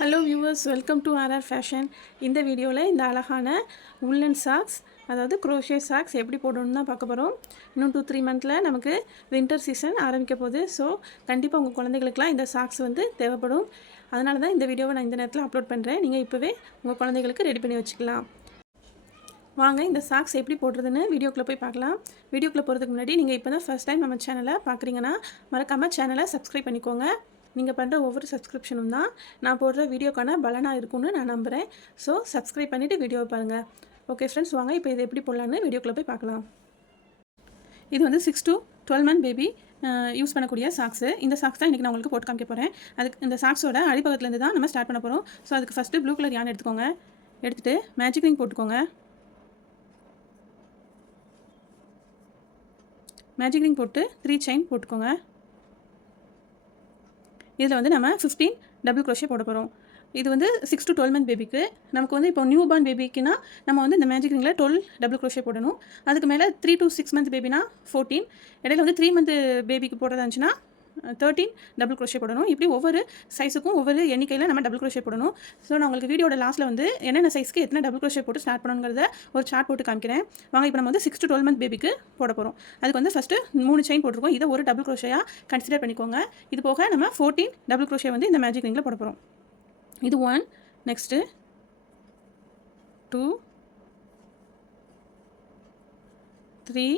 Hello viewers, welcome to RR fashion. இந்த வீடியோவில் இந்த அழகான உல்லன் சாக்ஸ், அதாவது குரோஷே சாக்ஸ் எப்படி போடணும்னு தான் பார்க்க போகிறோம். இன்னும் 2-3 மந்தில் நமக்கு வின்டர் சீசன் ஆரம்பிக்க போகுது. ஸோ கண்டிப்பாக உங்கள் குழந்தைகளுக்குலாம் இந்த சாக்ஸ் தேவைப்படும். அதனால தான் இந்த வீடியோவை நான் இந்த நேரத்தில் அப்லோட் பண்ணுறேன். நீங்கள் இப்போவே உங்கள் குழந்தைகளுக்கு ரெடி பண்ணி வச்சுக்கலாம். வாங்க இந்த சாக்ஸ் எப்படி போடுறதுன்னு வீடியோக்குள்ளே போய் பார்க்கலாம். வீடியோக்குள்ளே போகிறதுக்கு முன்னாடி நீங்கள் இப்போ தான் ஃபஸ்ட் டைம் நம்ம சேனலை பார்க்குறீங்கன்னா மறக்காமல் சேனலை சப்ஸ்கிரைப் பண்ணிக்கோங்க. நீங்கள் பண்ணுற ஒவ்வொரு சப்ஸ்கிரிப்ஷனும் தான் நான் போடுற வீடியோக்கான பலனாக இருக்கும்னு நான் நம்புகிறேன். ஸோ சப்ஸ்கிரைப் பண்ணிவிட்டு வீடியோவை பாருங்கள். ஓகே ஃப்ரெண்ட்ஸ், வாங்க இப்போ இது எப்படி போடலான்னு வீடியோக்குள்ளே போய் பார்க்கலாம். இது 6 to 12 month பேபி யூஸ் பண்ணக்கூடிய சாக்ஸு. இந்த சாக்ஸ் தான் இன்றைக்கி நான் உங்களுக்கு போட்டு காமிக்க போகிறேன். அதுக்கு இந்த சாக்ஸோட அடிப்பக்கத்துலேருந்து தான் நம்ம ஸ்டார்ட் பண்ண போகிறோம். ஸோ அதுக்கு ஃபஸ்ட்டு ப்ளூ கலர் யான் எடுத்துக்கோங்க. எடுத்துகிட்டு மேஜிக் ரிங் போட்டுக்கோங்க. மேஜிக் ரிங் போட்டு 3 செயின் போட்டுக்கோங்க. இதில் நம்ம 15 டபுள் க்ரோஷே போட போகிறோம். இது 6 to 12 மந்த் பேபிக்கு. நமக்கு இப்போ நியூ பார்ன் பேபிக்குன்னா நம்ம இந்த மேஜிக் ரிங்கில் 12 டபுள் க்ரோஷே போடணும். அதுக்கு மேலே 3 to 6 மந்த் பேபினா 14, இடையில 3 மந்த் பேபிக்கு போடுறதா இருந்துச்சுன்னா 13 டபுள் க்ரோஷே போடணும். இப்படி ஒவ்வொரு சைஸுக்கும் ஒவ்வொரு எண்ணிக்கையில் நம்ம டபுள் க்ரோஷே போடணும். ஸோ நான் உங்களுக்கு வீடியோட லாஸ்ட்டில் என்னென்ன சைஸ்க்கு எத்தனை டபுள் க்ரோஷே போட்டு ஸ்டார்ட் பண்ணணுங்கிறத ஒரு சார்ட் போட்டு காமிக்கிறேன். வாங்க இப்போ நம்ம 6 to 12 மந்த் பேபிக்கு போட போகிறோம். அதுக்கு ஃபஸ்ட்டு 3 செயின் போட்டிருக்கோம். இதை ஒரு டபுள் க்ரோஷேயாக கன்சிடர் பண்ணிக்கோங்க. இது போக நம்ம 14 டபுள் க்ரோஷே இந்த மேஜிக் ரிங்கில் போட போகிறோம். இது 1, நெக்ஸ்ட்டு 2, 3.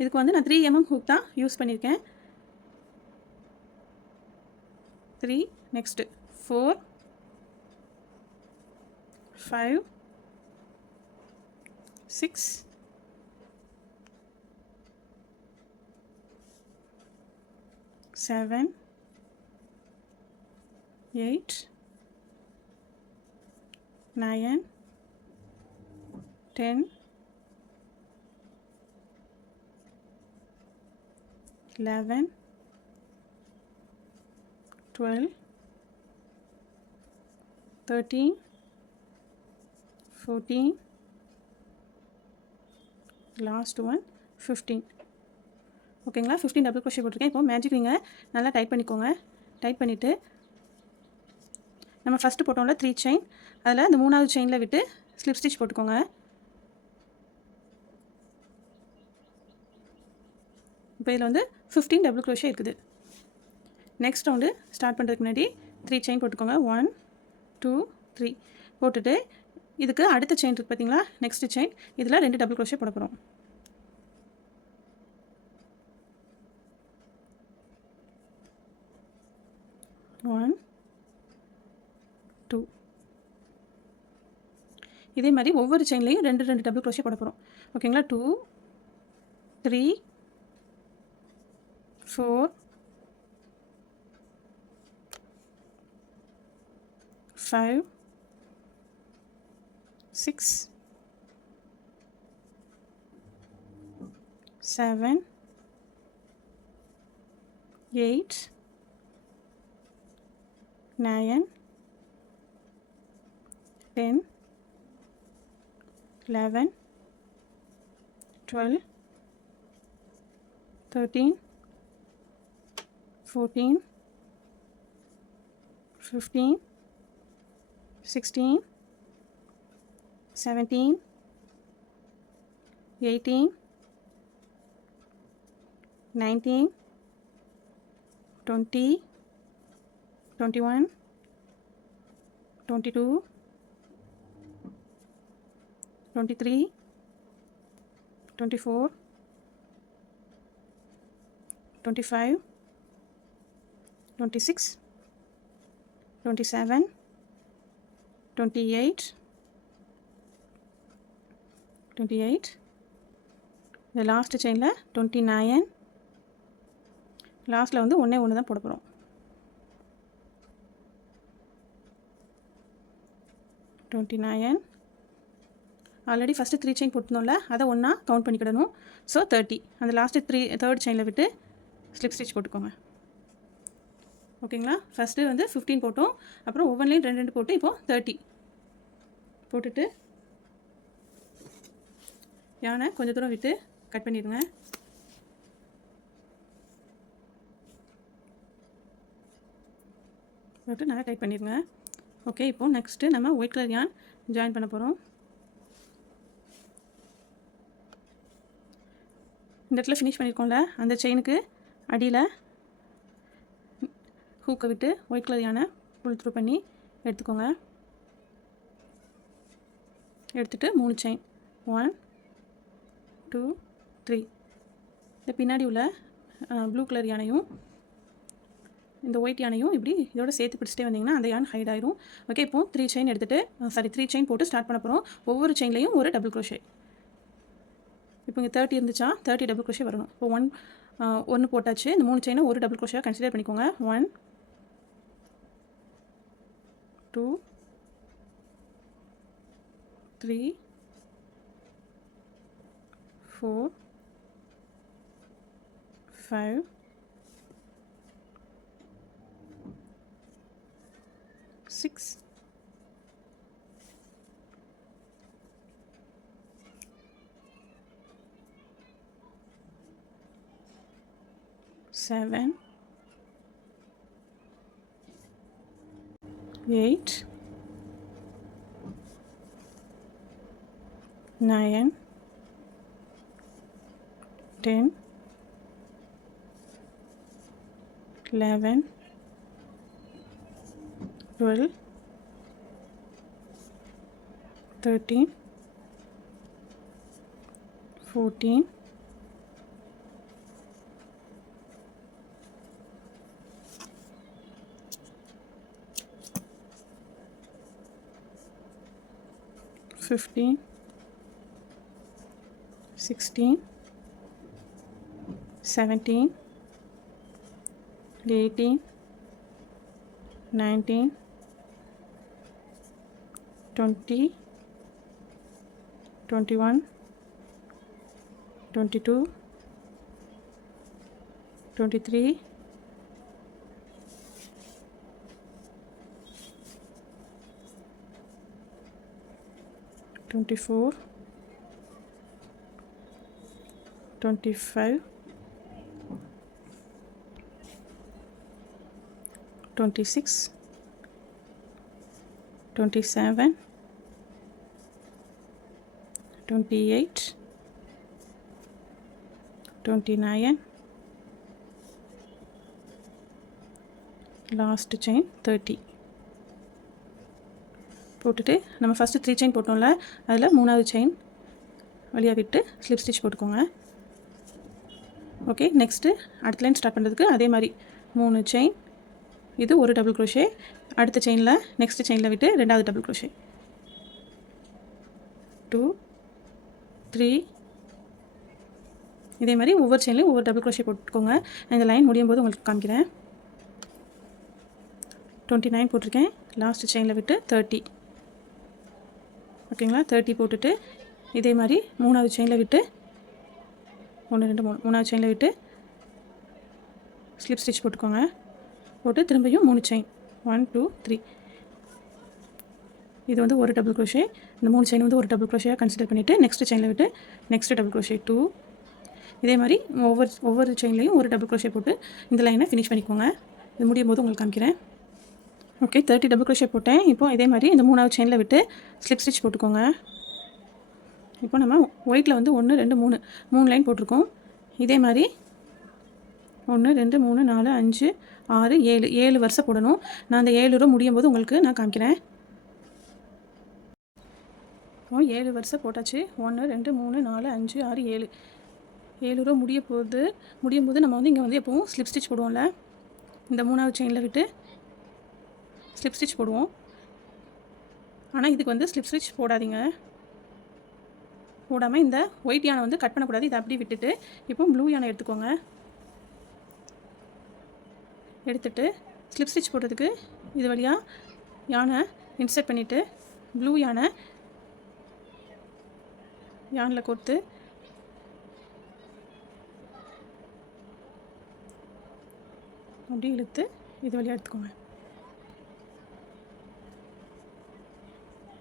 இதுக்கு நான் 3 mm ஹூக் தான் யூஸ் பண்ணியிருக்கேன். 3, next 4, 5, 6, 7, 8, 9, 10, 11, 12, 13, 14, லாஸ்ட் ஒன் 15. ஓகேங்களா? 15 டபுள் க்ரோஷே போட்டிருக்கேன். இப்போ மேஜிக் ரிங்கை நல்லா டைட் பண்ணிக்கோங்க. டைட் பண்ணிவிட்டு நம்ம ஃபஸ்ட்டு போட்டோம்ல 3 செயின், அதில் அந்த 3வது செயினில் விட்டு ஸ்லிப் ஸ்டிச் போட்டுக்கோங்க. இப்போ இதில் 15 டபுள் க்ரோஷே இருக்குது. நெக்ஸ்ட் ரவுண்டு ஸ்டார்ட் பண்ணுறதுக்கு முன்னாடி 3 செயின் போட்டுக்கோங்க. 1, 2, 3 போட்டுட்டு இதுக்கு அடுத்த செயின் இருக்குது பார்த்தீங்களா, நெக்ஸ்ட் செயின், இதில் 2 டபுள் க்ரோஷே போட போகிறோம். ஒன், 2. இதே மாதிரி ஒவ்வொரு செயின்லேயும் 2 டபுள் க்ரோஷே போட போகிறோம். ஓகேங்களா? 2, 3, 4, 5, 6, 7, 8, 9, 10, 11, 12, 13, 14, 15, 16, 17, 18, 19, 20, 21, 22, 23, 24, 25, 26, 27, 28, 28. இந்த லாஸ்ட் செயினில் 29. லாஸ்ட்டில் ஒன்றே ஒன்று தான் போட போகிறோம். 29. ஆல்ரெடி ஃபஸ்ட்டு 3 செயின் போட்டுருந்தோம்ல, அதை ஒன்றா கவுண்ட் பண்ணிக்கிடணும். ஸோ 30. அந்த லாஸ்ட்டு தேர்ட் செயினில் விட்டு ஸ்லிப் ஸ்டிச் போட்டுக்கோங்க. ஓகேங்களா? ஃபஸ்ட்டு 15 போட்டோம். அப்புறம் ஒவ்வொன்றிலையும் 2 போட்டு இப்போது 30 போட்டுட்டு யானை கொஞ்சம் தூரம் விட்டு கட் பண்ணிடுங்க. போட்டு நல்லா டைட் பண்ணிடுங்க. ஓகே, இப்போது நெக்ஸ்ட்டு நம்ம ஒயிட் கலர் யான் ஜாயின் பண்ண போகிறோம். இந்த இடத்துல ஃபினிஷ் பண்ணியிருக்கோம்ல, அந்த செயினுக்கு அடியில் ஹூக்கை விட்டு ஒயிட் கலர் யானை புல் த்ரூ பண்ணி எடுத்துக்கோங்க. எடுத்துகிட்டு 3 செயின் 1 2 3. இந்த பின்னாடி உள்ள ப்ளூ கலர் யானையும் இந்த ஒயிட் யானையும் இப்படி இதோட சேர்த்து பிடிச்சிட்டே வந்தீங்கன்னா அந்த யான் ஹைட் ஆயிரும். ஓகே, இப்போது 3 செயின் எடுத்துகிட்டு 3 செயின் போட்டு ஸ்டார்ட் பண்ண போகிறோம். ஒவ்வொரு செயின்லையும் ஒரு டபுள் க்ரோஷே. இப்போ இங்கே 30 இருந்துச்சா 30 டபுள் க்ரோஷே வரணும். இப்போ 1 போட்டாச்சு. இந்த 3 செயினை ஒரு டபுள் க்ரோஷேவாக கன்சிடர் பண்ணிக்கோங்க. 1 2 3 4 5 6 7 8 9 10 11 12 13 14 15 16 17 18 19 20 21 22 23 24 25 26 27 28 29 லாஸ்ட் செயின் 30 போட்டுட்டு நம்ம ஃபஸ்ட்டு 3 செயின் போட்டோம்ல, அதில் 3வது செயின் வழியாக விட்டு ஸ்லிப் ஸ்டிச் போட்டுக்கோங்க. ஓகே, நெக்ஸ்ட்டு அடுத்த லைன் ஸ்டார்ட் பண்ணுறதுக்கு அதே மாதிரி 3 செயின், இது ஒரு டபுள் க்ரோஷே, அடுத்த செயினில் நெக்ஸ்ட் செயினில் விட்டு 2வது டபுள் க்ரோஷே 2 3. இதே மாதிரி ஒவ்வொரு செயின்லையும் ஒவ்வொரு டபுள் க்ரோஷே போட்டுக்கோங்க. நான் இந்த லைன் முடியும் போது உங்களுக்கு காமிக்கிறேன். 29 போட்டிருக்கேன். லாஸ்ட் செயினில் விட்டு 30. ஓகேங்களா, 30 போட்டுட்டு இதே மாதிரி 3வது செயினில் விட்டு 1 2 3 3வது செயினில் விட்டு ஸ்லிப் ஸ்டிச் போட்டுக்கோங்க. போட்டு திரும்பியும் 3 செயின் 1 2 3. இது வந்து ஒரு டபுள் க்ரோஷே. இந்த 3 செயின் வந்து ஒரு டபுள் க்ரோஷேயாக கன்சிடர் பண்ணிவிட்டு நெக்ஸ்ட் செயினில் விட்டு நெக்ஸ்ட் டபுள் க்ரோஷே 2. இதே மாதிரி ஒவ்வொரு செயின்லையும் ஒரு டபுள் க்ரோஷே போட்டு இந்த லைனை ஃபினிஷ் பண்ணிக்கோங்க. இது முடியும் போது உங்களுக்கு காமிக்கிறேன். ஓகே, 30 டபுள் க்ரோஷே போட்டேன். இப்போது இதே மாதிரி இந்த 3வது செயினில் விட்டு ஸ்லிப் ஸ்டிச் போட்டுக்கோங்க. இப்போ நம்ம ஒயிட்டில் வந்து 1 2 3 லைன் போட்டிருக்கோம். இதே மாதிரி 1 2 3 4 5 6 7 வரிசை போடணும். நான் அந்த 7 ரோ முடியும் போது உங்களுக்கு நான் காமிக்கிறேன். இப்போ 7 வரிசை போட்டாச்சு. 1 2 3 4 5 6 7 ரோ முடியும் போது நம்ம வந்து இங்கே வந்து எப்போவும் ஸ்லிப் ஸ்டிச் போடுவோம்ல, இந்த 3வது செயினில் விட்டு ஸ்லிப் ஸ்டிச் போடுவோம். ஆனால் இதுக்கு வந்து ஸ்லிப் ஸ்டிச் போடாதீங்க. போடாமல் இந்த ஒயிட் யானை வந்து கட் பண்ணக்கூடாது. இதை அப்படி விட்டுட்டு இப்போ ப்ளூ யானை எடுத்துக்கோங்க. எடுத்துகிட்டு ஸ்லிப் ஸ்டிச் போடுறதுக்கு இது வழியாக யானை இன்சர்ட் பண்ணிவிட்டு ப்ளூ யானில் கோர்த்து அப்படி இழுத்து இது வழியாக எடுத்துக்கோங்க.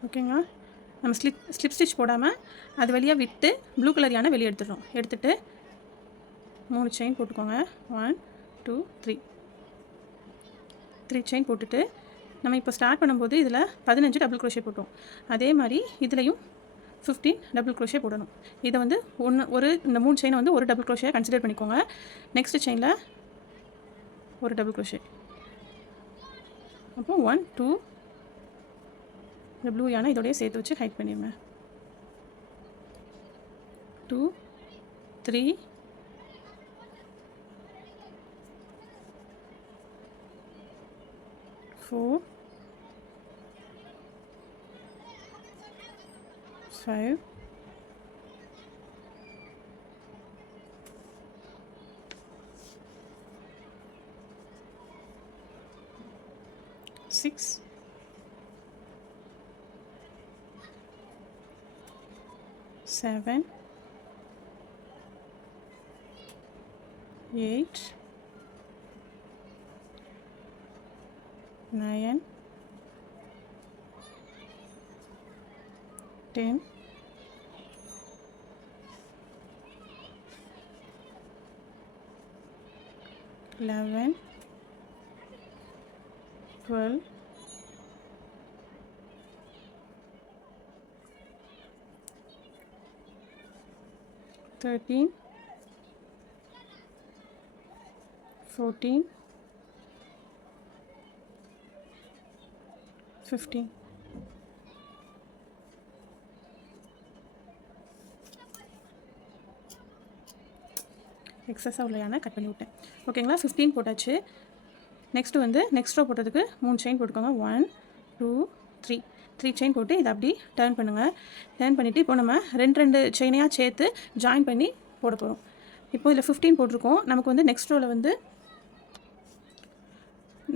ஓகேங்களா, நம்ம ஸ்லிப் ஸ்டிச் போடாமல் அது வழியாக விட்டு ப்ளூ கலர் யானை வெளியே எடுத்துடுறோம். எடுத்துகிட்டு 3 செயின் போட்டுக்கோங்க. 1 2 3. 3 செயின் போட்டுட்டு நம்ம இப்போ ஸ்டார்ட் பண்ணும்போது இதில் 15 டபுள் க்ரோஷே போட்டோம். அதே மாதிரி இதுலேயும் 15 டபுள் க்ரோஷே போடணும். இதை வந்து இந்த 3 செயினை வந்து ஒரு டபுள் க்ரோஷே கன்சிடர் பண்ணிக்கோங்க. நெக்ஸ்ட் செயினில் ஒரு டபுள் க்ரோஷே. அப்போ 1 2 இந்த ப்ளூ யானை இதோடய சேர்த்து வச்சு ஹைட் பண்ணிடுங்க. 2 3 4 5 6 7 8 9 10 11 12 13 14 15 எக்ஸஸாக உள்ள யானை கட் பண்ணி விட்டேன். ஓகேங்களா, 15 போட்டாச்சு. நெக்ஸ்ட்டு வந்து நெக்ஸ்ட் ரோ போட்டதுக்கு 3 செயின் போட்டுக்கோங்க. 1 2 3 செயின் போட்டு இதை அப்படி டர்ன் பண்ணுங்கள். டர்ன் பண்ணிவிட்டு இப்போ நம்ம ரெண்டு செயினையாக சேர்த்து ஜாயின் பண்ணி போட போகிறோம். இப்போ இதில் 15 போட்டிருக்கோம். நமக்கு வந்து நெக்ஸ்ட் ரோவில் வந்து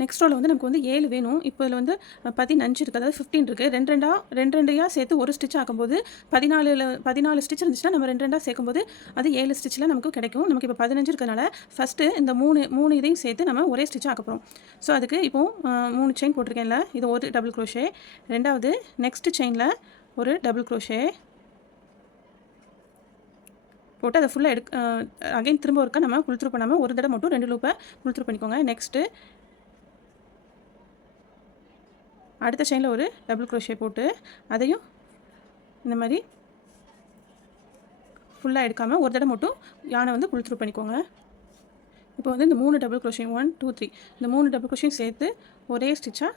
நமக்கு வந்து 7 வேணும். இப்போ இதில் வந்து 15 இருக்குது, அதாவது 15 இருக்குது. ரெண்டையாக சேர்த்து ஒரு ஸ்டிச் ஆக்கும்போது 14 ஸ்டிச் இருந்துச்சுன்னா நம்ம ரெண்டாக சேர்க்கும்போது அது 7 ஸ்டிச்சில் நமக்கு கிடைக்கும். நமக்கு இப்போ 15 இருக்கிறதுனால ஃபஸ்ட்டு இந்த மூணு இதையும் சேர்த்து நம்ம ஒரே ஸ்டிச் ஆக்க போகிறோம். ஸோ அதுக்கு இப்போது 3 செயின் போட்டிருக்கேன்ல, இது ஒரு டபுள் க்ரோஷே. ரெண்டாவது நெக்ஸ்ட் செயினில் ஒரு டபுள் க்ரோஷே போட்டு அதை ஃபுல்லாக அகைன் திரும்ப ஒருக்கா நம்ம புல் த்ரூ பண்ணாமல் ஒரு தடவை மட்டும் 2 லூப்பை புல் த்ரூ பண்ணிக்கோங்க. நெக்ஸ்ட்டு அடுத்த செயினில் ஒரு டபுள் க்ரோஷே போட்டு அதையும் இந்த மாதிரி ஃபுல்லாக எடுக்காமல் ஒரு தடவை மட்டும் யானை வந்து புல் த்ரூ பண்ணிக்கோங்க. இப்போ வந்து இந்த 3 டபுள் க்ரோஷே 1 2 3 இந்த 3 டபுள் க்ரோஷையும் சேர்த்து ஒரே ஸ்டிச்சாக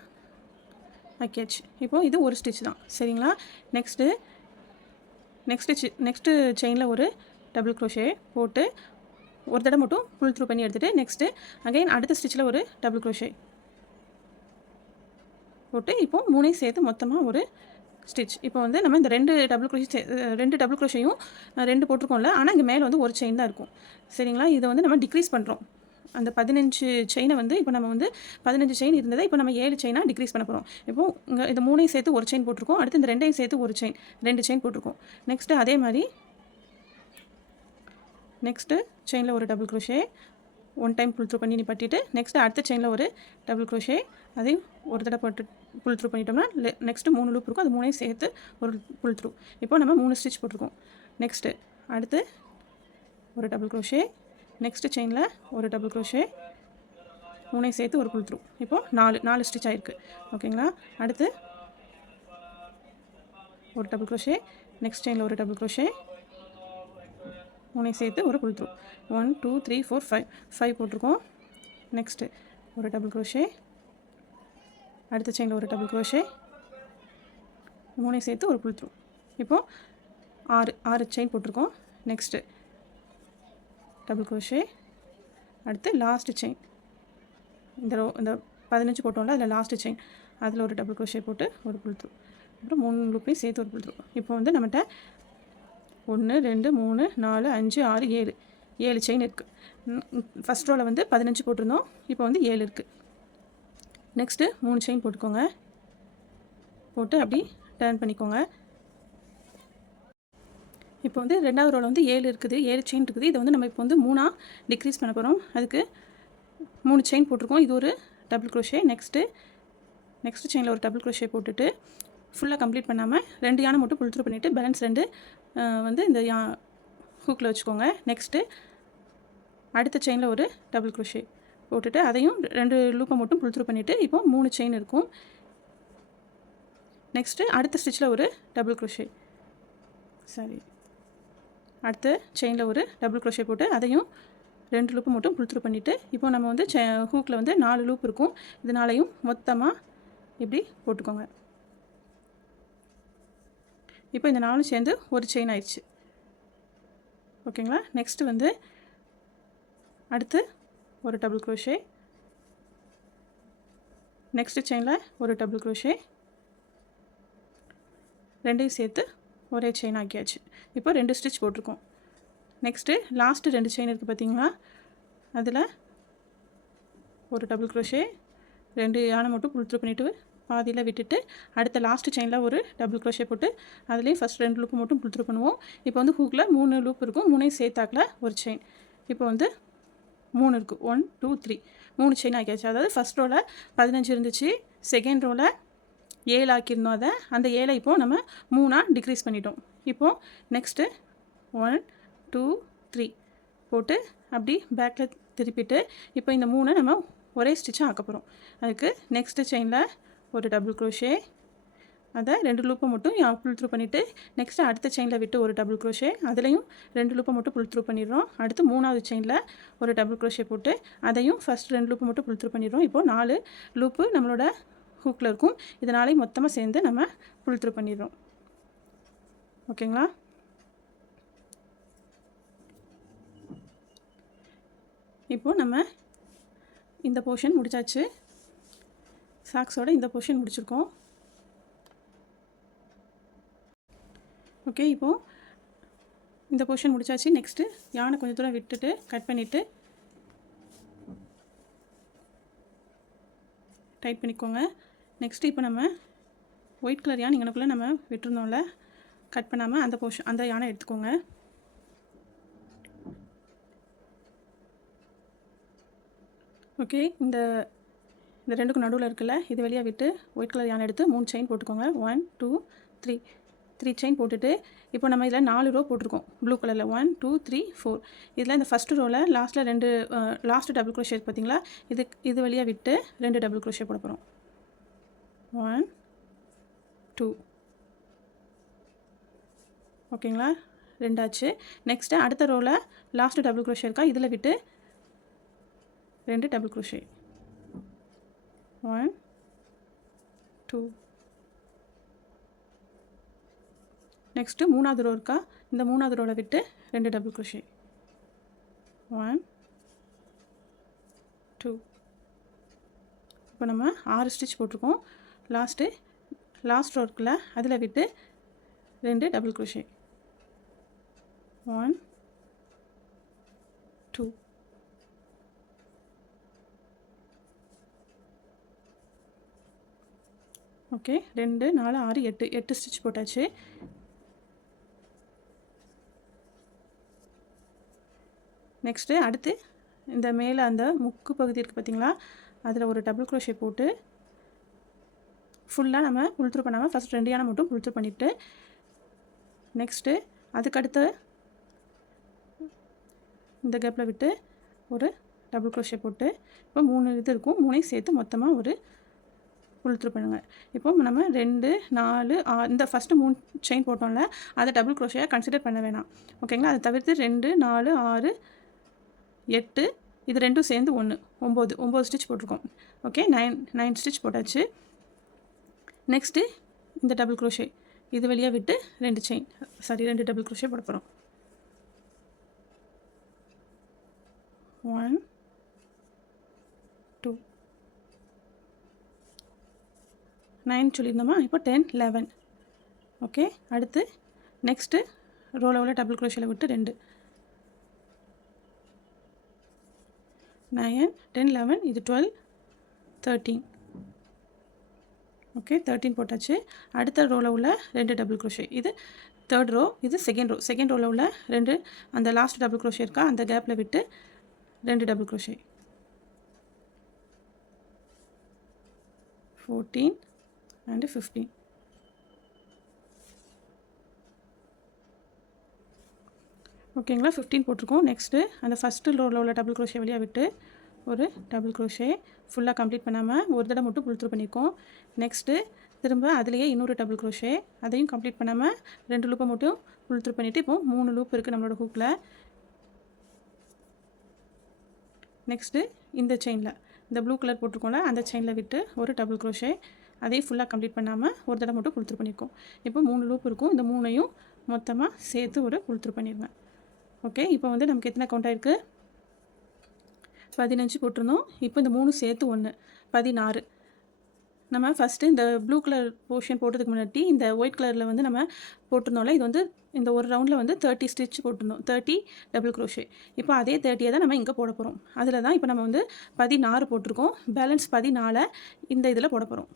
ஆக்கியாச்சு. இப்போது இது ஒரு ஸ்டிச் தான், சரிங்களா. நெக்ஸ்ட்டு செயினில் ஒரு டபுள் க்ரோஷே போட்டு ஒரு தடவை மட்டும் புல் த்ரூ பண்ணி எடுத்துகிட்டு நெக்ஸ்ட்டு அகைன் அடுத்த ஸ்டிச்சில் ஒரு டபுள் க்ரோஷே போட்டு இப்போது 3ஐயும் சேர்த்து மொத்தமாக ஒரு ஸ்டிச். இப்போ வந்து நம்ம இந்த ரெண்டு டபுள் க்ரோஷையும் 2 போட்டிருக்கோம்ல, ஆனால் இங்கே மேலே வந்து ஒரு செயின் தான் இருக்கும், சரிங்களா. இதை வந்து நம்ம டிக்ரீஸ் பண்ணுறோம். அந்த 15 செயினை வந்து இப்போ நம்ம வந்து 15 செயின் இருந்ததை இப்போ நம்ம 7 செயினாக டிக்ரீஸ் பண்ண போகிறோம். இப்போது இங்கே இந்த 3ஐயும் சேர்த்து ஒரு செயின் போட்டிருக்கோம். அடுத்து இந்த 2ஐயும் சேர்த்து ஒரு செயின் 2 செயின் போட்டிருக்கோம். நெக்ஸ்ட்டு அதே மாதிரி நெக்ஸ்ட்டு செயினில் ஒரு double crochet 1 time pull through பண்ணி நிப்பாட்டிட்டு நெக்ஸ்ட்டு அடுத்த செயினில் ஒரு டபுள் க்ரோஷே அதையும் ஒரு தடவை போட்டு புல் த்ரூ பண்ணிட்டோம்னா நெக்ஸ்ட்டு 3 லூப் இருக்கும், அது 3ஐயும் சேர்த்து ஒரு புல் த்ரூ. இப்போ நம்ம 3 ஸ்டிச் போட்டிருக்கோம். நெக்ஸ்ட்டு அடுத்து ஒரு டபுள் க்ரோஷே, நெக்ஸ்ட்டு செயினில் ஒரு டபுள் க்ரோஷே, 3ஐயும் சேர்த்து ஒரு புல் த்ரூ. இப்போது 4 ஸ்டிச் ஆகிருக்கு, ஓகேங்களா. அடுத்து ஒரு டபுள் க்ரோஷே, நெக்ஸ்ட் செயினில் ஒரு டபுள் க்ரோஷே, 3ஐயும் சேர்த்து ஒரு புல் த்ரூ. 1 2 3 4 5 போட்டிருக்கோம். நெக்ஸ்ட்டு ஒரு டபுள் க்ரோஷே, அடுத்த செயினில் ஒரு டபுள் க்ரோஷே, 3ஐயும் சேர்த்து ஒரு புல் த்ரூ. இப்போது 6 செயின் போட்டிருக்கோம். நெக்ஸ்ட்டு டபுள் க்ரோஷே, அடுத்து லாஸ்ட்டு செயின் இந்த 15 போட்டோம்ல, அதில் லாஸ்ட்டு செயின் அதில் ஒரு டபுள் க்ரோஷே போட்டு ஒரு புல் த்ரூ. அப்புறம் 3 லூப்பையும் சேர்த்து ஒரு புல் த்ரூ. இப்போ வந்து நம்மகிட்ட 1 2 3 4 5 6 7 செயின் இருக்குது. ஃபஸ்ட் ரோவில் வந்து 15 போட்டிருந்தோம், இப்போ வந்து 7 இருக்குது. நெக்ஸ்ட்டு 3 செயின் போட்டுக்கோங்க, போட்டு அப்படி டர்ன் பண்ணிக்கோங்க. இப்போ வந்து ரெண்டாவது ரோவில் வந்து 7 இருக்குது, 7 செயின் இருக்குது. இதை வந்து நம்ம இப்போ வந்து 3ஆக டிக்ரீஸ் பண்ண போகிறோம். அதுக்கு 3 செயின் போட்டிருக்கோம், இது ஒரு டபுள் க்ரோஷே. நெக்ஸ்ட்டு செயினில் ஒரு டபுள் க்ரோஷே போட்டுட்டு ஃபுல்லாக கம்ப்ளீட் பண்ணாமல் 2 யானை மட்டும் புல் த்ரூ பண்ணிவிட்டு பேலன்ஸ் 2 வந்து இந்த ஹூக்கில் வச்சுக்கோங்க. நெக்ஸ்ட்டு அடுத்த செயினில் ஒரு டபுள் க்ரோஷே போட்டுட்டு அதையும் 2 லூப்பை மட்டும் புல் த்ரூ பண்ணிவிட்டு இப்போ 3 செயின் இருக்கும். நெக்ஸ்ட்டு அடுத்த ஸ்டிச்சில் ஒரு டபுள் க்ரோஷே, அடுத்த செயினில் ஒரு டபுள் க்ரோஷே போட்டு அதையும் 2 லூப்பு மட்டும் புல் த்ரூ பண்ணிவிட்டு இப்போ நம்ம வந்து ஹூக்கில் வந்து 4 லூப் இருக்கும். இதனாலையும் மொத்தமாக இப்படி போட்டுக்கோங்க. இப்போ இந்த 4 சேர்ந்து ஒரு செயின் ஆயிடுச்சு. ஓகேங்களா? நெக்ஸ்ட்டு வந்து அடுத்து ஒரு டபுள் க்ரோஷே, நெக்ஸ்ட்டு செயினில் ஒரு டபுள் க்ரோஷே, ரெண்டையும் சேர்த்து ஒரே செயின் ஆக்கியாச்சு. இப்போ 2 ஸ்டிச் போட்டிருக்கோம். நெக்ஸ்ட்டு லாஸ்ட்டு 2 செயின் இருக்குது பார்த்தீங்களா, அதில் ஒரு டபுள் க்ரோஷே, 2 யானை மட்டும் புல் த்ரூ பண்ணிவிட்டு பாதியில் விட்டுட்டு அடுத்த லாஸ்ட்டு செயினில் ஒரு டபுள் க்ரோஷே போட்டு அதுலேயும் ஃபஸ்ட் 2 லூப்பு மட்டும் புல் த்ரூ பண்ணுவோம். இப்போ வந்து ஹூக்கில் 3 லூப் இருக்கும். 3ஐயும் சேர்த்தாக்கில் ஒரு செயின். இப்போ வந்து 3 இருக்குது. 1 2 3 3 செயின் ஆக்கியாச்சு. அதாவது ஃபஸ்ட் ரோவில் 15 இருந்துச்சு, செகண்ட் ரோவில் 7 ஆக்கியிருந்தோம். அதை அந்த 7 இப்போது நம்ம 3ஆக டிக்ரீஸ் பண்ணிட்டோம். இப்போது நெக்ஸ்ட்டு 1 2 3 போட்டு அப்படி பேக்கில் திருப்பிட்டு இப்போ இந்த 3 நம்ம ஒரே ஸ்டிச்சாக ஆக்க போகிறோம். அதுக்கு நெக்ஸ்ட்டு செயினில் ஒரு டபுள் க்ரோஷே, அதை 2 லூப்பை மட்டும் புல் த்ரூ பண்ணிவிட்டு நெக்ஸ்ட்டு அடுத்த செயினில் விட்டு ஒரு டபுள் க்ரோஷே, அதுலேயும் 2 லூப்பை மட்டும் புல் த்ரூ பண்ணிடுறோம். அடுத்து 3ஆவது செயினில் ஒரு டபுள் க்ரோஷே போட்டு அதையும் ஃபஸ்ட் 2 லூப்பு மட்டும் புல் த்ரூ பண்ணிடுறோம். இப்போது 4 லூப்பு நம்மளோட ஹூக்கில் இருக்கும். இதனாலே மொத்தமாக சேர்ந்து நம்ம புல் த்ரூ பண்ணிடுறோம். ஓகேங்களா? இப்போது நம்ம இந்த போர்ஷன் முடிச்சாச்சு. சாக்ஸோட இந்த போர்ஷன் முடிச்சிருக்கோம். ஓகே, இப்போது இந்த போர்ஷன் முடிச்சாச்சு. நெக்ஸ்ட்டு யானை கொஞ்சம் தூரம் விட்டுட்டு கட் பண்ணிவிட்டு டைட் பண்ணிக்கோங்க. நெக்ஸ்ட்டு இப்போ நம்ம ஒயிட் கலர் யானை இங்கனக்குள்ளே நம்ம விட்டுருந்தோம்ல, கட் பண்ணாமல் அந்த போர்ஷன் அந்த யானை எடுத்துக்கோங்க. ஓகே, இந்த 2க்கும் நடுவில் இருக்குல்ல, இது வழியாக விட்டு ஒயிட் கலர் யானை எடுத்து 3 செயின் போட்டுக்கோங்க. 1 2 3 செயின் போட்டுட்டு இப்போ நம்ம இதில் 4 ரோ போட்டிருக்கோம் ப்ளூ கலரில். 1 2 3 4. இதில் இந்த ஃபஸ்ட்டு ரோவில் லாஸ்ட்டில் 2 லாஸ்ட்டு டபுள் க்ரோஷே பார்த்தீங்களா, இது வழியாக விட்டு 2 டபுள் க்ரோஷே போட போகிறோம். 1 2. ஓகேங்களா? 2 ஆச்சு. நெக்ஸ்ட்டு அடுத்த ரோவில் லாஸ்ட்டு டபுள் க்ரோஷே இருக்கா, இதில் விட்டு 2 டபுள் க்ரோஷே. 1 2. நெக்ஸ்ட்டு 3ஆவது ரோ இருக்கா, இந்த 3ஆவது ரோவில் விட்டு 2 டபுள் க்ரோஷே. 1 2. இப்போ நம்ம 6 ஸ்டிச் போட்டிருக்கோம். லாஸ்ட் ரோ இருக்குல்ல, அதில் விட்டு 2 டபுள் க்ரோஷே. 1 2. ஓகே, 2 4 6 8 ஸ்டிச் போட்டாச்சு. நெக்ஸ்ட்டு அடுத்து இந்த மேலே அந்த முக்கு பகுதி இருக்குது பார்த்தீங்களா, அதில் ஒரு டபுள் க்ரோஷே போட்டு ஃபுல்லாக நம்ம புல் த்ரூ பண்ணாமல் ஃபஸ்ட் 2 யானை மட்டும் புல் த்ரூ பண்ணிவிட்டு நெக்ஸ்ட்டு அதுக்கடுத்து இந்த கேப்பில் விட்டு ஒரு டபுள் க்ரோஷே போட்டு இப்போ 3 இது இருக்கும். 3ஐயும் சேர்த்து மொத்தமாக ஒரு புல் த்ரூ பண்ணுங்கள். இப்போ நம்ம 2 4 6 இந்த ஃபஸ்ட்டு 3 செயின் போட்டோம்ல, அதை டபுள் க்ரோஷேயாக கன்சிடர் பண்ண வேணாம். ஓகேங்களா? அதை தவிர்த்து 2 4 6 8 இது 2ம் சேர்ந்து 1 9 ஸ்டிச் போட்டிருக்கோம். ஓகே, 9 ஸ்டிச் போட்டாச்சு. நெக்ஸ்ட்டு இந்த டபுள் க்ரோஷே இது வழியாக விட்டு 2 டபுள் க்ரோஷே போட போகிறோம். 1 2. 9 சொல்லியிருந்தோமா, இப்போ 10 11. ஓகே, அடுத்து நெக்ஸ்ட்டு ரோவில் டபுள் க்ரோஷேல விட்டு 2 9 10 11 இது 12 13. ஓகே, 13 போட்டாச்சு. அடுத்த ரோவில் உள்ள 2 டபுள் க்ரோஷே, இது தேர்ட் ரோ, இது செகண்ட் ரோவில் உள்ள 2 அந்த லாஸ்ட் டபுள் க்ரோஷே இருக்கா, அந்த கேப்பில் விட்டு 2 டபுள் க்ரோஷே. 14 and 15. ஓகேங்களா? 15 போட்டிருக்கோம். நெக்ஸ்ட்டு அந்த ஃபஸ்ட்டு ரோவில் உள்ள டபுள் க்ரோஷே வழியாக விட்டு ஒரு டபுள் க்ரோஷே ஃபுல்லாக கம்ப்ளீட் பண்ணாமல் ஒரு தடவை மட்டும் புல் த்ரூ பண்ணியிருக்கோம். நெக்ஸ்ட்டு திரும்ப அதுலேயே இன்னொரு டபுள் க்ரோஷே, அதையும் கம்ப்ளீட் பண்ணாமல் 2 லூப்பை மட்டும் புல் த்ரூ பண்ணிவிட்டு இப்போது 3 லூப் இருக்குது நம்மளோட ஹூக்கில். நெக்ஸ்ட்டு இந்த செயினில் இந்த ப்ளூ கலர் போட்டிருக்கோம்ல அந்த செயினில் விட்டு ஒரு டபுள் க்ரோஷே, அதையும் ஃபுல்லாக கம்ப்ளீட் பண்ணாமல் ஒரு தடவை மட்டும் புல் த்ரூ பண்ணியிருக்கோம். இப்போ 3 லூப் இருக்கும். இந்த 3ஐயும் மொத்தமாக சேர்த்து ஒரு புல் த்ரூ பண்ணிடுங்க. ஓகே, இப்போ வந்து நமக்கு எத்தனை கவுண்ட் ஆகிருக்கு? 15 போட்டிருந்தோம். இப்போ இந்த 3 சேர்த்து 1 16. நம்ம ஃபஸ்ட்டு இந்த ப்ளூ கலர் போர்ஷன் போட்டதுக்கு முன்னாடி இந்த ஒயிட் கலரில் வந்து நம்ம போட்டிருந்தோம்ல, இது வந்து இந்த ஒரு ரவுண்டில் வந்து 30 ஸ்டிச் போட்டிருந்தோம், 30 டபுள் க்ரோஷே. இப்போ அதே 30 தான் நம்ம இங்கே போட போகிறோம். அதில் தான் இப்போ நம்ம வந்து 16 போட்டிருக்கோம். பேலன்ஸ் 14 இந்த இதில் போட போகிறோம்.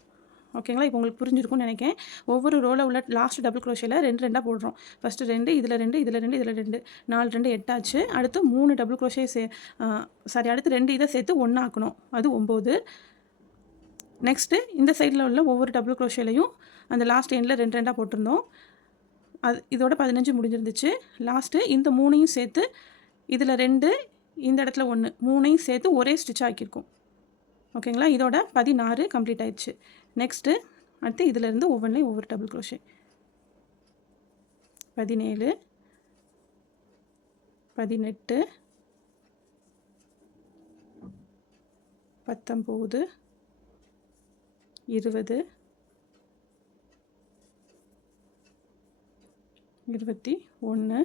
ஓகேங்களா? இப்போ உங்களுக்கு புரிஞ்சிருக்கும்னு நினைக்கிறேன். ஒவ்வொரு ரோவில் உள்ள லாஸ்ட் டபுள் க்ரோஷேயில் 2 2 போடுறோம். ஃபஸ்ட்டு 2, இதில் 2, இதில் 2, இதில் 2, 4 2 8 ஆச்சு. அடுத்து 3 டபுள் க்ரோஷே அடுத்து 2 இதை சேர்த்து 1 ஆக்கணும், அது 9. நெக்ஸ்ட்டு இந்த சைடில் உள்ள ஒவ்வொரு டபுள் க்ரோஷேலையும் அந்த லாஸ்ட் எண்டில் 2 2 போட்டிருந்தோம். அது இதோட 15 முடிஞ்சிருந்துச்சு. லாஸ்ட்டு இந்த 3ஐயும் சேர்த்து இதில் 2, இந்த இடத்துல 1, 3ஐயும் சேர்த்து ஒரே ஸ்டிச் ஆக்கியிருக்கோம். ஓகேங்களா? இதோட 16 கம்ப்ளீட் ஆயிடுச்சு. நெக்ஸ்ட்டு அடுத்து இதிலேருந்து ஒவ்வொன்றையும் ஒவ்வொரு டபுள் க்ரோஷே. 17 18 19 20 21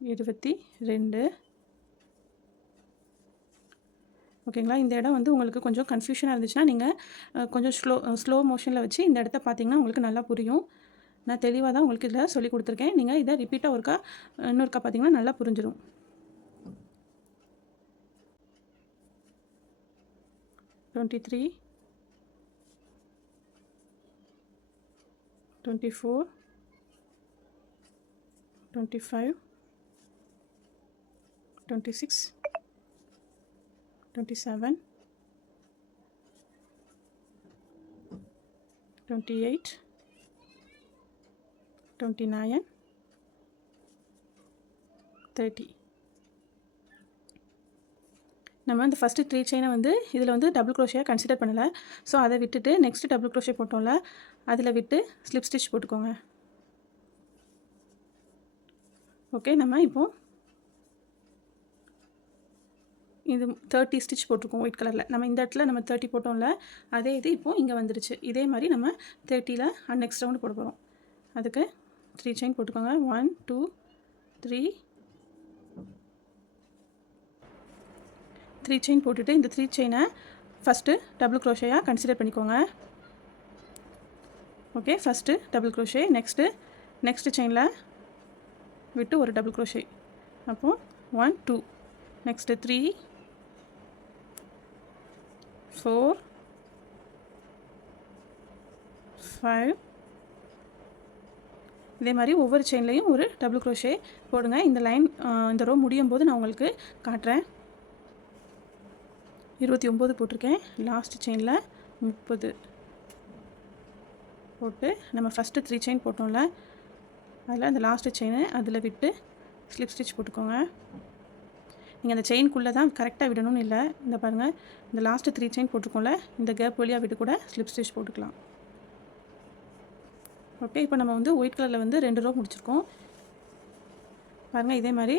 22. ஓகேங்களா? இந்த இடம் வந்து உங்களுக்கு கொஞ்சம் கன்ஃபியூஷனாக இருந்துச்சுன்னா நீங்கள் கொஞ்சம் ஸ்லோ மோஷனில் வச்சு இந்த இடத்த பார்த்தீங்கன்னா உங்களுக்கு நல்லா புரியும். நான் தெளிவாக தான் உங்களுக்கு இதில் சொல்லி கொடுத்துருக்கேன். நீங்கள் இதை ரிப்பீட்டாக இன்னொருக்கா பார்த்தீங்கன்னா நல்லா புரிஞ்சிடும். 23 24 25 26 27 28 29 30. நம்ம இந்த ஃபஸ்ட்டு 3 செயினை வந்து இதில் வந்து டபுள் க்ரோஷேயாக கன்சிடர் பண்ணலை. ஸோ அதை விட்டுட்டு நெக்ஸ்ட்டு டபுள் க்ரோஷே போட்டோம்ல, அதில் விட்டு ஸ்லிப் ஸ்டிச் போட்டுக்கோங்க. ஓகே, நம்ம இப்போது இது 30 ஸ்டிச் போட்டிருக்கோம் ஒயிட் கலரில். நம்ம இந்த இடத்துல நம்ம 30 போட்டோம்ல, அதே இது இப்போது இங்கே வந்துருச்சு. இதே மாதிரி நம்ம 30ல் நெக்ஸ்ட் ரவுண்டு போட போகிறோம். அதுக்கு 3 செயின் போட்டுக்கோங்க. 1 2 3 செயின் போட்டுட்டு இந்த 3 செயினை ஃபஸ்ட்டு டபுள் க்ரோஷேயாக கன்சிடர் பண்ணிக்கோங்க. Okay, first double crochet, next செயினில் விட்டு ஒரு டபுள் க்ரோஷே. அப்போது 1 2, நெக்ஸ்ட்டு 3 4 5. இதே மாதிரி ஒவ்வொரு செயின்லேயும் ஒரு டபுள் க்ரோஷே போடுங்க. இந்த ரோ முடியும் போது நான் உங்களுக்கு காட்டுறேன். 29 போட்டிருக்கேன். லாஸ்ட் செயினில் 30 போட்டு நம்ம ஃபஸ்ட்டு 3 செயின் போட்டோம்ல, அதில் அந்த லாஸ்ட்டு செயினை அதில் விட்டு ஸ்லிப் ஸ்டிச் போட்டுக்கோங்க. நீங்கள் அந்த செயின்குள்ளே தான் கரெக்டாக விடணும்னு இல்லை. இந்த பாருங்கள், இந்த லாஸ்ட்டு 3 செயின் போட்டிருக்கோம்ல, இந்த கேப் வழியாக விட்டு கூட ஸ்லிப் ஸ்டிச் போட்டுக்கலாம். ஓகே, இப்போ நம்ம வந்து ஒயிட் கலரில் வந்து 2 ரோ முடிச்சிருக்கோம். பாருங்கள், இதே மாதிரி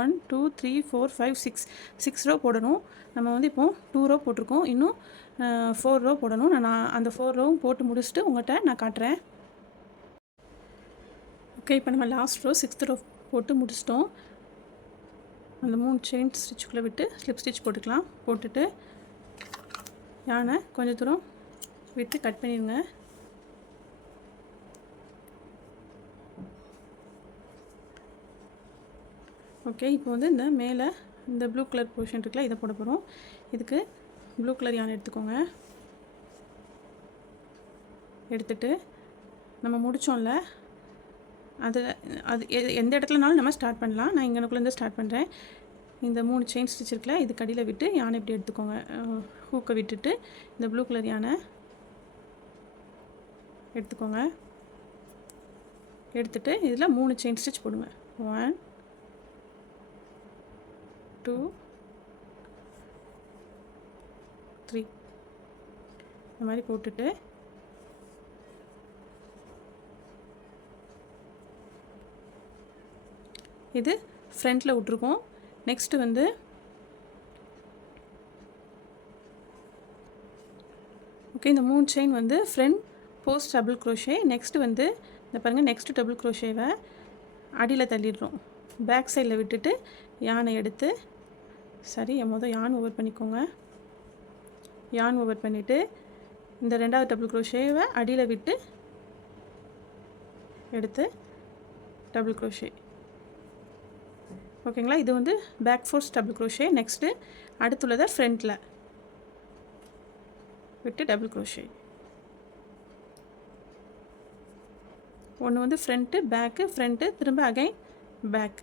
1 2 3 4 5 6 ரோ போடணும். நம்ம வந்து இப்போது 2 ரோ போட்டிருக்கோம். இன்னும் 4 ரோ போடணும். நான் அந்த 4 ரோவும் போட்டு முடிச்சுட்டு உங்கள்கிட்ட நான் காட்டுறேன். ஓகே, இப்போ நம்ம லாஸ்ட் ரோ 6th ரோ போட்டு முடிச்சிட்டோம். அந்த 3 செயின் ஸ்டிச்சுக்குள்ளே விட்டு ஸ்லிப் ஸ்டிச் போட்டுக்கலாம். போட்டுட்டு யானை கொஞ்சம் தூரம் விட்டு கட் பண்ணிடுங்க. ஓகே, இப்போ வந்து இந்த மேலே இந்த ப்ளூ கலர் போர்ஷன் இருக்குல்ல, இதை போட போகிறோம். இதுக்கு ப்ளூ கலர் யானை எடுத்துக்கோங்க. எடுத்துகிட்டு நம்ம முடித்தோம்ல, அது எந்த இடத்துலனாலும் நம்ம ஸ்டார்ட் பண்ணலாம். நான் இங்கனுக்குள்ளேருந்து ஸ்டார்ட் பண்ணுறேன். இந்த 3 செயின் ஸ்டிச் இருக்குல்ல, இது கடியில் விட்டு யானை இப்படி எடுத்துக்கோங்க. ஹூக்கை விட்டுட்டு இந்த ப்ளூ கலர் யானை எடுத்துக்கோங்க. எடுத்துகிட்டு இதில் 3 செயின் ஸ்டிச் போடுங்க. 1 2 3 இந்த மாதிரி போட்டுட்டு இது ஃப்ரண்ட்டில் விட்ருக்கோம். நெக்ஸ்ட்டு வந்து ஓகே, இந்த 3 செயின் வந்து front post double crochet. Next வந்து இந்த பாருங்கள், நெக்ஸ்ட்டு டபுள் க்ரோஷேவை அடியில் தள்ளிடுறோம். பேக் சைடில் விட்டுட்டு யானை எடுத்து யான் ஓவர் பண்ணிக்கோங்க. யான் ஓவர் பண்ணிவிட்டு இந்த 2வது டபுள் க்ரோஷேவை அடியில் விட்டு எடுத்து டபுள் க்ரோஷே. ஓகேங்களா, இது வந்து back force double crochet. Next அடுத்துள்ளதை ஃப்ரண்ட்டில் விட்டு டபுள் க்ரோஷே. ஒன்று வந்து ஃப்ரண்ட்டு பேக்கு, ஃப்ரண்ட்டு திரும்ப again back.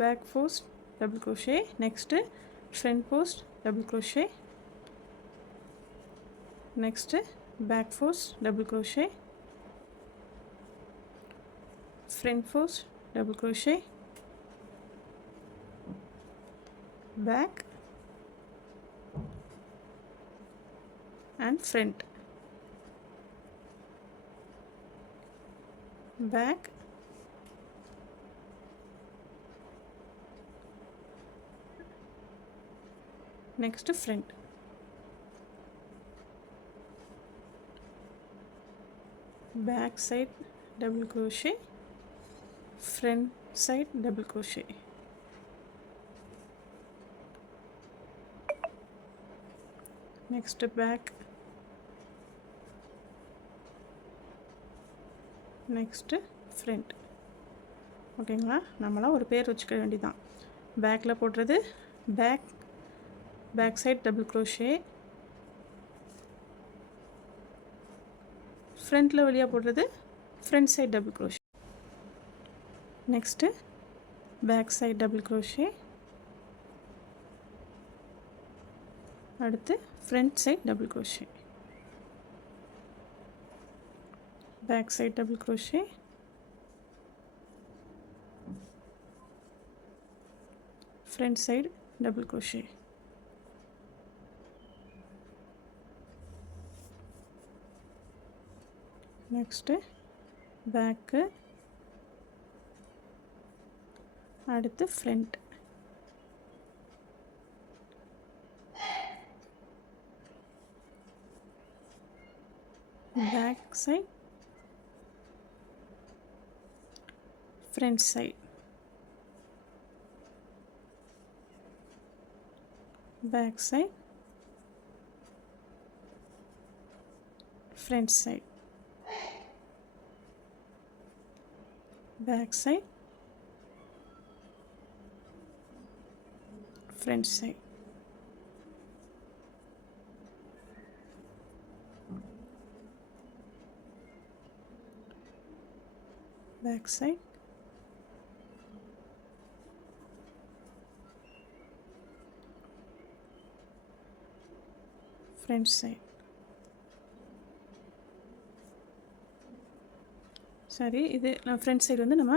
Back post double crochet. Next front post double crochet. Next back post double crochet. Front post double crochet, back and front, back, next front, back side double crochet, front side double crochet, next back, next front. ஓகேங்களா, நம்மளாம் ஒரு பேர் வச்சுக்க வேண்டியதான். பேக்கில் போடுறது back side double crochet, ஃப்ரண்ட்டில் வழியாக போடுறது front side double crochet. Next back side double crochet, அடுத்து front side double crochet, back side double crochet, front side double crochet. Next back, அடுத்து front, back side, front side, back side, front side, back side, front side, back side, front side. சரி, இது நம்ம front side வந்து நம்ம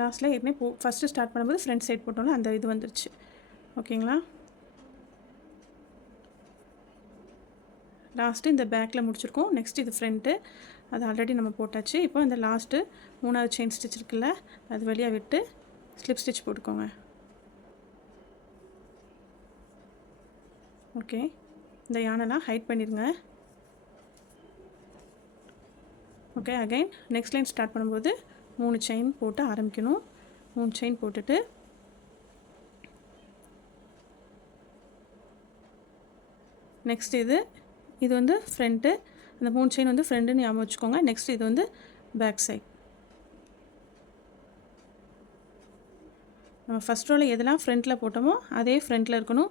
லாஸ்ட்டில் ஏற்கனவே first start பண்ணும்போது front side போட்டோம்ல, அந்த இது வந்துருச்சு. ஓகேங்களா, லாஸ்ட்டு இந்த பேக்கில் முடிச்சிருக்கோம். நெக்ஸ்ட் இது ஃப்ரண்ட்டு, அது ஆல்ரெடி நம்ம போட்டாச்சு. இப்போ இந்த லாஸ்ட்டு 3வது செயின் ஸ்டிச் இருக்குல்ல, அது வழியாக விட்டு ஸ்லிப் ஸ்டிச் போட்டுக்கோங்க. ஓகே, இந்த யானைலாம் ஹைட் பண்ணிடுங்க. Okay, again next line start பண்ணும்போது 3 செயின் போட்டு ஆரம்பிக்கணும். 3 செயின் போட்டுட்டு நெக்ஸ்ட் இது வந்து ஃப்ரண்ட்டு, அந்த 3 செயின் வந்து ஃப்ரண்ட்டுன்னு ஞாபகம் வச்சுக்கோங்க. நெக்ஸ்ட் இது வந்து பேக் சைட். நம்ம ஃபஸ்ட் ரோவில் எதெல்லாம் ஃப்ரண்ட்டில் போட்டோமோ அதே ஃப்ரண்ட்டில் இருக்கணும்.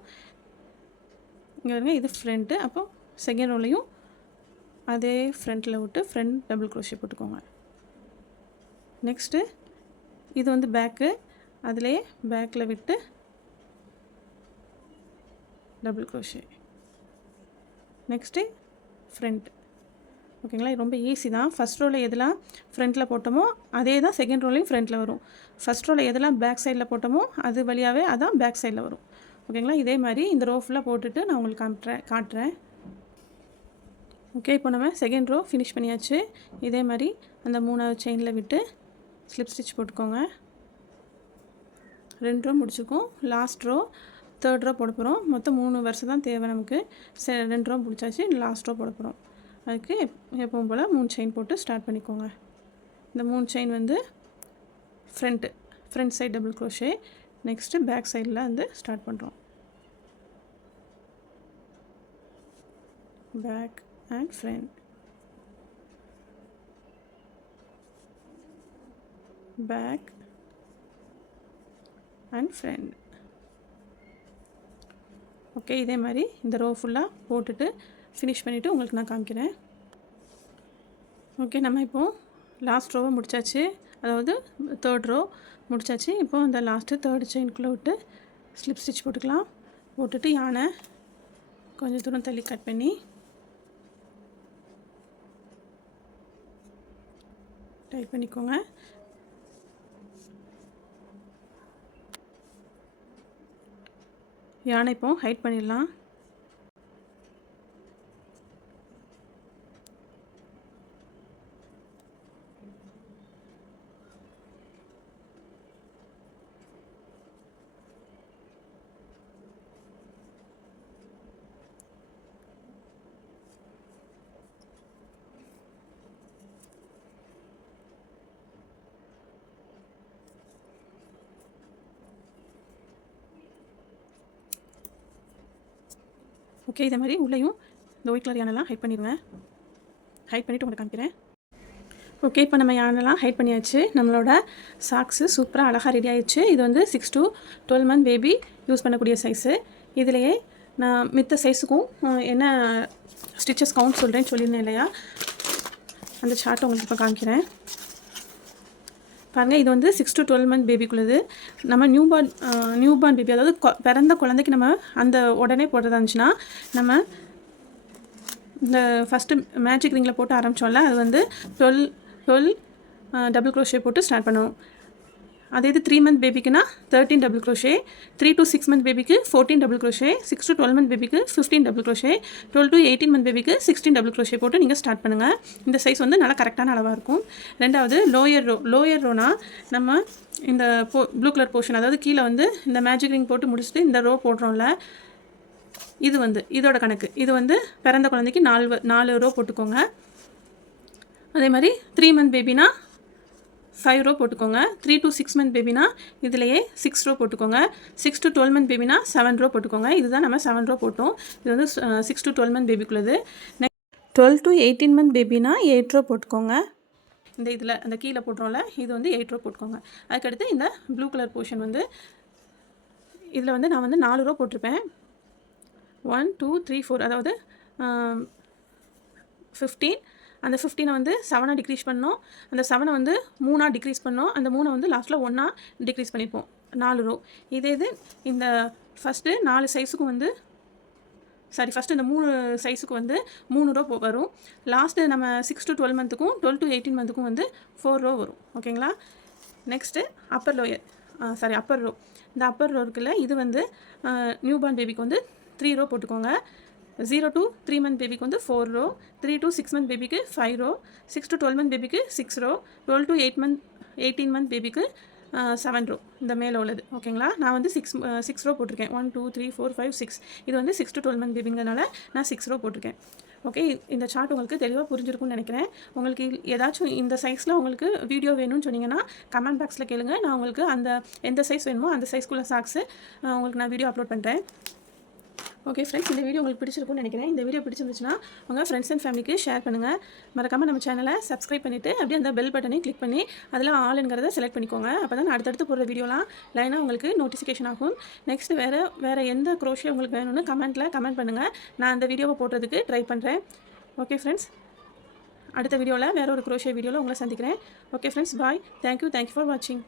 இங்கே வருங்க, இது ஃப்ரண்ட்டு. அப்போ செகண்ட் ரோலையும் அதே ஃப்ரண்ட்டில் விட்டு ஃப்ரண்ட் டபுள் க்ரோஷே போட்டுக்கோங்க. நெக்ஸ்ட்டு இது வந்து பேக்கு, அதிலே பேக்கில் விட்டு டபுள் க்ரோஷே. நெக்ஸ்ட்டு ஃப்ரண்ட், ஓகேங்களா. ரொம்ப ஈஸி தான். ஃபஸ்ட் ரோவில் எதெல்லாம் ஃப்ரண்ட்டில் போட்டோமோ அதே தான் செகண்ட் ரோலையும் ஃப்ரண்ட்டில் வரும். ஃபஸ்ட் ரோவில் எதெல்லாம் பேக் சைடில் போட்டோமோ அது வழியாகவே அதான் பேக் சைடில் வரும். ஓகேங்களா. இதே மாதிரி இந்த ரோ ஃபுல்லாக போட்டுட்டு நான் உங்களுக்கு காட்டுறேன். ஓகே, இப்போ நம்ம செகண்ட் ரோ ஃபினிஷ் பண்ணியாச்சு. இதே மாதிரி அந்த 3வது செயினில் விட்டு ஸ்லிப் ஸ்டிச் போட்டுக்கோங்க. 2 ரோ முடிச்சுக்கும். லாஸ்ட் ரோ 3rd ரோ போட போகிறோம். மொத்தம் 3 வருஷம் தான் தேவை நமக்கு. 2 ரோ முடிச்சாச்சு. லாஸ்ட் ரோ போட போகிறோம். அதுக்கு எப்பவும் போல் 3 செயின் போட்டு ஸ்டார்ட் பண்ணிக்கோங்க. இந்த 3 செயின் வந்து front side double crochet. Next back சைடில் வந்து ஸ்டார்ட் பண்ணுறோம். Back and front, back and front. Okay, இதே மாதிரி இந்த ரோ ஃபுல்லாக போட்டுட்டு ஃபினிஷ் பண்ணிவிட்டு உங்களுக்கு நான் காமிக்கிறேன். ஓகே, நம்ம இப்போது லாஸ்ட் ரோவை முடிச்சாச்சு. அதாவது 3rd ரோ முடிச்சாச்சு. இப்போது இந்த லாஸ்ட்டு 3rd செயின்குள்ளே விட்டு ஸ்லிப் ஸ்டிச் போட்டுக்கலாம். போட்டுட்டு யானை கொஞ்சம் தூரம் தள்ளி கட் பண்ணி டைட் பண்ணிக்கோங்க. யானை இப்போ ஹைட் பண்ணிடலாம். ஓகே, இதே மாதிரி உள்ளேயும் இந்த ஒயிட் கலர் யானெல்லாம் ஹைட் பண்ணிடுங்க. ஹைட் பண்ணிவிட்டு உங்களுக்கு காமிக்கிறேன். ஓகே, இப்போ நம்ம யானெல்லாம் ஹைட் பண்ணியாச்சு. நம்மளோட சாக்ஸு சூப்பராக அழகாக ரெடி ஆயிடுச்சு. இது வந்து 6 to 12 month பேபி யூஸ் பண்ணக்கூடிய சைஸு. இதிலையே நான் மித்த சைஸுக்கும் என்ன ஸ்டிச்சஸ் கவுண்ட் சொல்கிறேன்னு சொல்லியிருந்தேன் இல்லையா, அந்த சார்ட்டை உங்களுக்கு இப்போ காமிக்கிறேன். பாருங்கள், இது வந்து 6 to 12 month பேபிக்குள்ளது. நம்ம நியூபார்ன் பேபி, அதாவது பிறந்த குழந்தைக்கு நம்ம அந்த உடனே போடுறதா இருந்துச்சுன்னா நம்ம இந்த ஃபஸ்ட்டு மேஜிக் ரிங்கில் போட்டு ஆரம்பித்தோம்ல, அது வந்து 12 டபுள் க்ரோஷே போட்டு ஸ்டார்ட் பண்ணுவோம். அதே இது 3 month பேபிக்குன்னா 13 double crochet, 3 to 6 month பேபிக்கு 14 டபுள் க்ரோஷே, 6 to 12 month பேபிக்கு 15 டபுள் க்ரோஷே, 12 to 18 month பேபிக்கு 16 டபுள் க்ரோஷே போட்டு நீங்கள் ஸ்டார்ட் பண்ணுங்கள். இந்த சைஸ் வந்து நல்லா கரெக்டான அளவாக இருக்கும். ரெண்டாவது லோயர் ரோனா நம்ம இந்த ப்ளூ கலர் போர்ஷன், அதாவது கீழே வந்து இந்த மேஜிக் ரிங் போட்டு முடிச்சுட்டு இந்த ரோ போடுறோம்ல, இது வந்து இதோட கணக்கு. இது வந்து பிறந்த குழந்தைக்கு 4 ரோ போட்டுக்கோங்க. அதே மாதிரி 3 month பேபினா 5 ரோ போட்டுக்கோங்க. 3 to 6 month பேபினா இதிலையே 6 ரோ போட்டுக்கோங்க. 6 to 12 month பேபினா 7 ரோ போட்டுக்கோங்க. இதுதான் நம்ம 7 ரோ போட்டோம். இது வந்து 6 to 12 month பேபிக்குள்ளது. 12 to 18 month பேபினா 8 ரோ போட்டுக்கோங்க. இந்த இதில் அந்த கீழே போட்டுறோம்ல, இது வந்து 8 ரோ போட்டுக்கோங்க. அதுக்கடுத்து இந்த ப்ளூ கலர் போர்ஷன் வந்து இதில் வந்து நான் வந்து 4 ரோ போட்டிருப்பேன். 1 2 3 4, அதாவது 15. அந்த 15 வந்து 7 டிக்ரீஸ் பண்ணோம். அந்த 7 வந்து 3 டிக்ரீஸ் பண்ணோம். அந்த 3 வந்து லாஸ்ட்டில் 1 டிக்ரீஸ் பண்ணியிருப்போம். 4 ரோ. இதே இது இந்த ஃபஸ்ட்டு 4 சைஸுக்கும் வந்து ஃபஸ்ட்டு இந்த 3 சைஸுக்கு வந்து 3 ரோ வரும். லாஸ்ட்டு நம்ம 6 to 12 monthக்கும் 12 to 18 monthக்கும் வந்து 4 ரோ வரும். ஓகேங்களா. Next upper row. இந்த அப்பர் ரோ இருக்குல்ல, இது வந்து நியூபார்ன் பேபிக்கு வந்து 3 ரோ போட்டுக்கோங்க. 0 to 3 month பேபிக்கு வந்து 4 ரோ, 3 to 6 month பேபிக்கு 5 ரோ, 6 to 12 month பேபிக்கு 6 ரோ, 12 to 18 month பேபிக்கு 7 ரோ. இந்த மேலே உள்ளது. ஓகேங்களா. நான் வந்து 6 ரோ போட்டிருக்கேன். 1 2 3 4 5 6. இது வந்து 6 to 12 month பேபிங்கிறனால நான் 6 ரோ போட்டிருக்கேன். ஓகே, இந்த சார்ட் உங்களுக்கு தெளிவாக புரிஞ்சிருக்கும்னு நினைக்கிறேன். உங்களுக்கு ஏதாச்சும் இந்த சைஸில் உங்களுக்கு வீடியோ வேணும்னு சொன்னீங்கன்னா கமெண்ட் பாக்ஸில் கேளுங்க. நான் உங்களுக்கு எந்த சைஸ் வேணுமோ அந்த சைஸ்க்குள்ள சாக்ஸு உங்களுக்கு நான் வீடியோ அப்லோட் பண்ணுறேன். ஓகே ஃப்ரெண்ட்ஸ், இந்த வீடியோ உங்களுக்கு பிடிச்சிருக்கும்னு நினைக்கிறேன். இந்த வீடியோ பிடிச்சிருந்துச்சுன்னா உங்கள் ஃப்ரெண்ட்ஸ் அண்ட் ஃபேமிலிக்கு ஷேர் பண்ணுங்கள். மறக்காமல் நம்ம சேனலை சப்ஸ்கிரைப் பண்ணிவிட்டு அப்படியே அந்த பெல் பட்டனையும் கிளிக் பண்ணி அதில் ஆளுங்கிறத செலக்ட் பண்ணிக்கோங்க. அப்போ தான் அடுத்தடுத்து போடுற வீடியோலாம் லைனாக உங்களுக்கு நோட்டிஃபிகேஷன் ஆகும். நெக்ஸ்ட் வேறு எந்த க்ரோஷே உங்களுக்கு வேணும்னு கமெண்ட் பண்ணுங்கள். நான் அந்த வீடியோவை போடுறதுக்கு ட்ரை பண்ணுறேன். ஓகே ஃப்ரெண்ட்ஸ், அடுத்த வீடியோவில் வேறு ஒரு க்ரோஷே வீடியோவில் உங்களை சந்திக்கிறேன். Okay friends, bye. Thank you for வாட்சிங்.